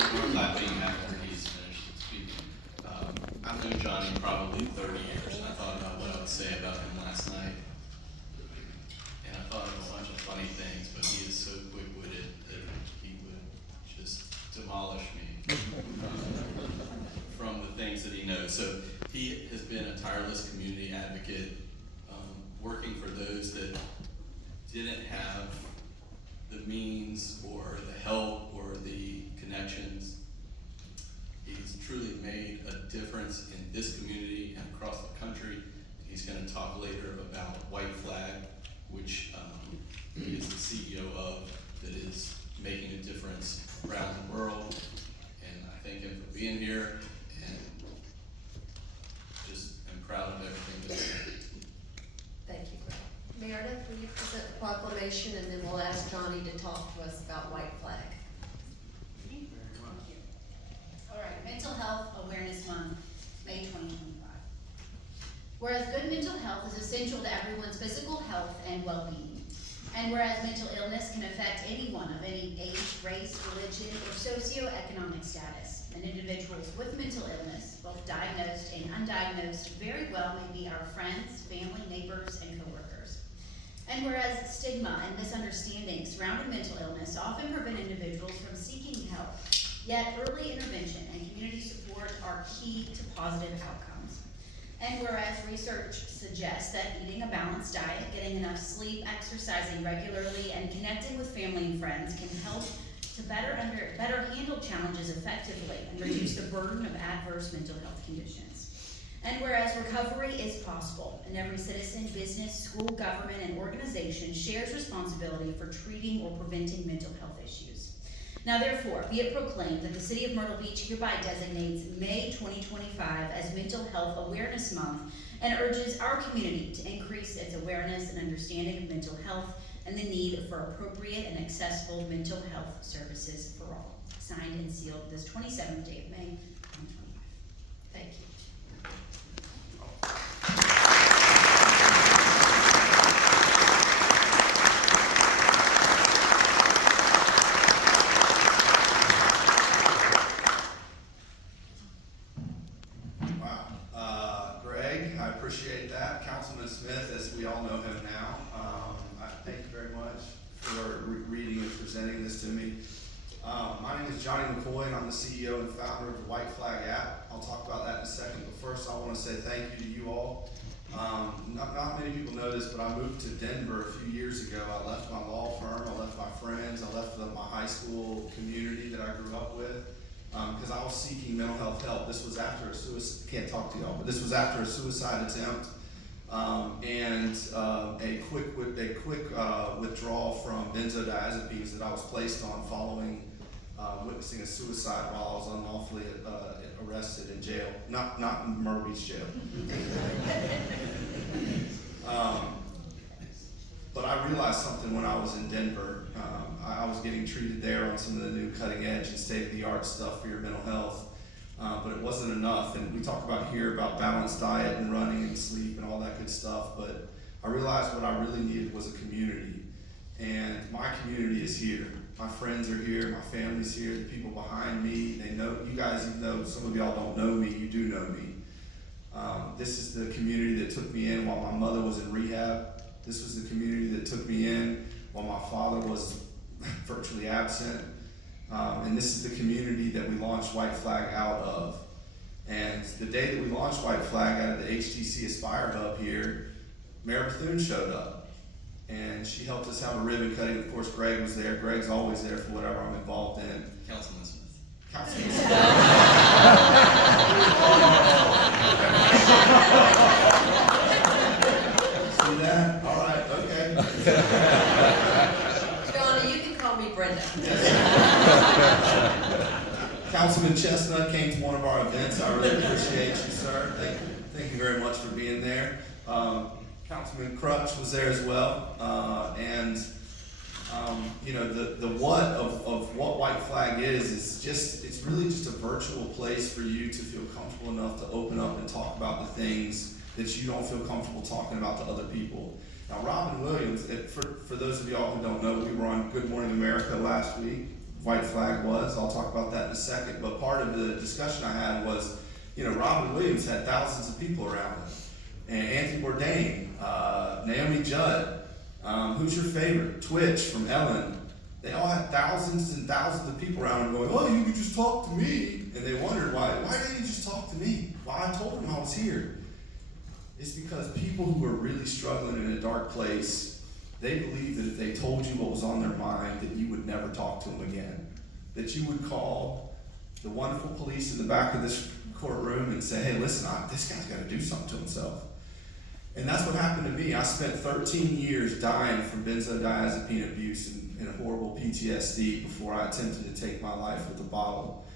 we're clapping after he's finished speaking. I've known Jonny probably 30 years, and I thought about what I would say about him last night. And I thought of a bunch of funny things, but he is so quick-witted that he would just demolish me from the things that he knows. So he has been a tireless community advocate, working for those that didn't have the means or the help or the connections. He's truly made a difference in this community and across the country. He's going to talk later about WhiteFlag, which he is the CEO of, that is making a difference around the world. And I thank him for being here, and just am proud of everything that he's done. Thank you, Greg. Meredith, will you present the proclamation, and then we'll ask Jonny to talk to us about WhiteFlag. Thank you. All right, Mental Health Awareness Month, May 2025. Whereas good mental health is essential to everyone's physical health and well-being, and whereas mental illness can affect anyone of any age, race, religion, or socioeconomic status, and individuals with mental illness, both diagnosed and undiagnosed, very well may be our friends, family, neighbors, and coworkers. And whereas stigma and misunderstanding surrounding mental illness often prevent individuals from seeking help, yet early intervention and community support are key to positive outcomes. And whereas research suggests that eating a balanced diet, getting enough sleep, exercising regularly, and connecting with family and friends can help to better handle challenges effectively and reduce the burden of adverse mental health conditions. And whereas recovery is possible, and every citizen, business, school, government, and organization shares responsibility for treating or preventing mental health issues. Now therefore, be it proclaimed that the City of Myrtle Beach hereby designates May 2025 as Mental Health Awareness Month and urges our community to increase its awareness and understanding of mental health and the need for appropriate and accessible mental health services for all. Signed and sealed this 27th day of May 2025. Thank you. Greg, I appreciate that. Councilman Smith, as we all know him now, I thank you very much for reading and presenting this to me. My name is Jonny McCoy, and I'm the CEO and founder of the WhiteFlag app. I'll talk about that in a second, but first I want to say thank you to you all. Not many people know this, but I moved to Denver a few years ago. I left my law firm, I left my friends, I left my high school community that I grew up with, because I was seeking mental health help. This was after a suicide, can't talk to y'all, but this was after a suicide attempt, and a quick withdrawal from benzodiazepines that I was placed on following witnessing a suicide while I was unlawfully arrested in jail, not in Myrtle Beach jail. But I realized something when I was in Denver. I was getting treated there on some of the new cutting edge and state-of-the-art stuff for your mental health, but it wasn't enough. And we talk about here about balanced diet and running and sleep and all that good stuff, but I realized what I really needed was a community. And my community is here. My friends are here, my family's here, the people behind me, they know, you guys even though some of y'all don't know me, you do know me. This is the community that took me in while my mother was in rehab. This was the community that took me in while my father was virtually absent. And this is the community that we launched WhiteFlag out of. And the day that we launched WhiteFlag out of the HTC Aspire Hub here, Mayor Bethune showed up. And she helped us have a ribbon cutting. Of course, Greg was there. Greg's always there for whatever I'm involved in. Councilman Smith. Councilman Smith. See that? All right, okay. Jonny, you can call me Brenda. Councilman Chestnut came to one of our events. I really appreciate you, sir. Thank you very much for being there. Councilman Crutch was there as well, and you know, the what of what WhiteFlag is just, it's really just a virtual place for you to feel comfortable enough to open up and talk about the things that you don't feel comfortable talking about to other people. Now, Robin Williams, for those of y'all who don't know, we were on Good Morning America last week. WhiteFlag was. I'll talk about that in a second. But part of the discussion I had was, Robin Williams had thousands of people around him. And Anthony Bourdain, Naomi Judd, who's your favorite? Twitch from Ellen. They all had thousands and thousands of people around them going, oh, you could just talk to me. And they wondered why didn't you just talk to me? Well, I told them I was here. It's because people who are really struggling in a dark place, they believe that if they told you what was on their mind, that you would never talk to them again. That you would call the wonderful police in the back of this courtroom and say, hey, listen, this guy's got to do something to himself. And that's what happened to me. I spent 13 years dying from benzodiazepine abuse and horrible PTSD before I attempted to take my life with a bottle.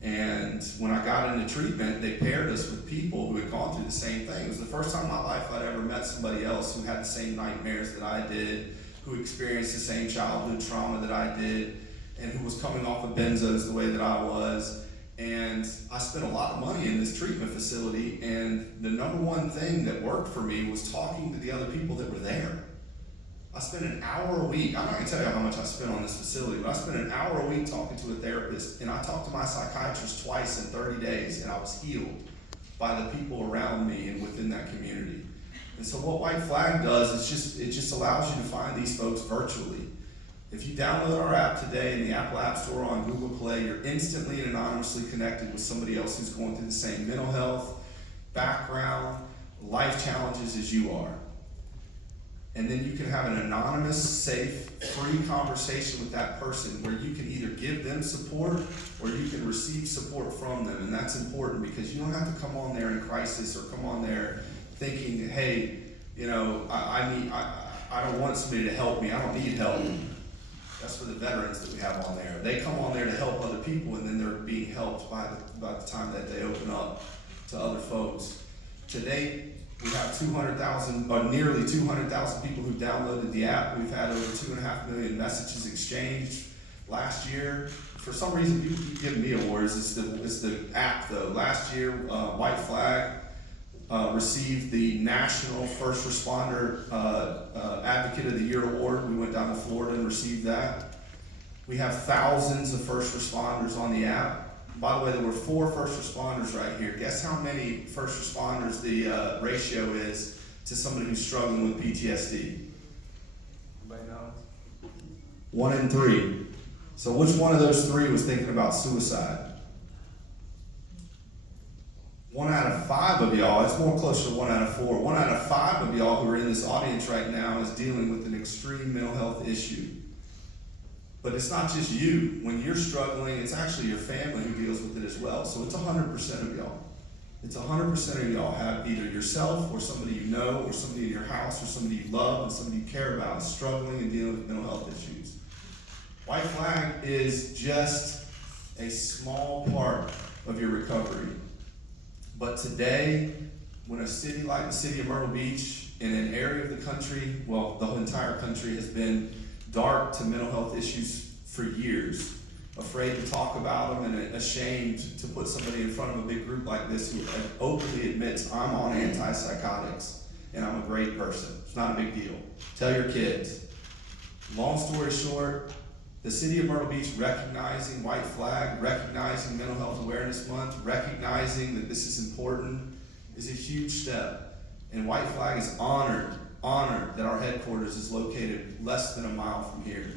And when I got into treatment, they paired us with people who had gone through the same thing. It was the first time in my life I'd ever met somebody else who had the same nightmares that I did, who experienced the same childhood trauma that I did, and who was coming off of benzos the way that I was. And I spent a lot of money in this treatment facility, and the number one thing that worked for me was talking to the other people that were there. I spent an hour a week. I'm not going to tell you how much I spent on this facility, but I spent an hour a week talking to a therapist, and I talked to my psychiatrist twice in 30 days, and I was healed by the people around me and within that community. And so what WhiteFlag does is it just allows you to find these folks virtually. If you download our app today in the Apple App Store or on Google Play, you're instantly and anonymously connected with somebody else who's going through the same mental health, background, life challenges as you are. And then you can have an anonymous, safe, free conversation with that person where you can either give them support or you can receive support from them. And that's important because you don't have to come on there in crisis or come on there thinking, hey, I don't want somebody to help me. I don't need help. That's for the veterans that we have on there. They come on there to help other people, and then they're being helped by the time that they open up to other folks. To date, we have 200,000, or nearly 200,000 people who downloaded the app. We've had over 2.5 million messages exchanged last year. For some reason, you keep giving me awards. It's the app, though. Last year, WhiteFlag received the National First Responder Advocate of the Year award. We went down to Florida and received that. We have thousands of first responders on the app. By the way, there were 4 first responders right here. Guess how many first responders the ratio is to somebody who's struggling with PTSD? Anybody know? 1 in 3. So which one of those 3 was thinking about suicide? 1 out of 5 of y'all, it's more closer to 1 out of 4. 1 out of 5 of y'all who are in this audience right now is dealing with an extreme mental health issue. But it's not just you. When you're struggling, it's actually your family who deals with it as well. So it's 100% of y'all. It's 100% of y'all have either yourself or somebody you know or somebody in your house or somebody you love and somebody you care about is struggling and dealing with mental health issues. WhiteFlag is just a small part of your recovery. But today, when a city like the city of Myrtle Beach, in an area of the country, well, the entire country has been dark to mental health issues for years, afraid to talk about them and ashamed to put somebody in front of a big group like this who openly admits, I'm on antipsychotics and I'm a great person. It's not a big deal. Tell your kids. Long story short, the city of Myrtle Beach recognizing WhiteFlag, recognizing Mental Health Awareness Month, recognizing that this is important is a huge step. And WhiteFlag is honored that our headquarters is located less than a mile from here.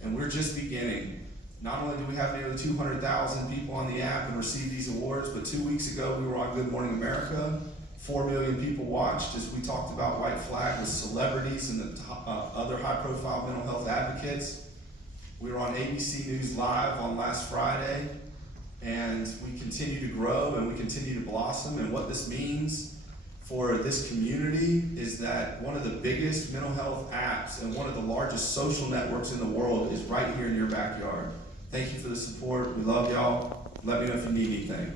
And we're just beginning. Not only do we have nearly 200,000 people on the app and receive these awards, but 2 weeks ago we were on Good Morning America. 4 million people watched as we talked about WhiteFlag with celebrities and the other high-profile mental health advocates. We were on ABC News Live on last Friday, and we continue to grow and we continue to blossom. And what this means for this community is that one of the biggest mental health apps and one of the largest social networks in the world is right here in your backyard. Thank you for the support. We love y'all. Let me know if you need anything.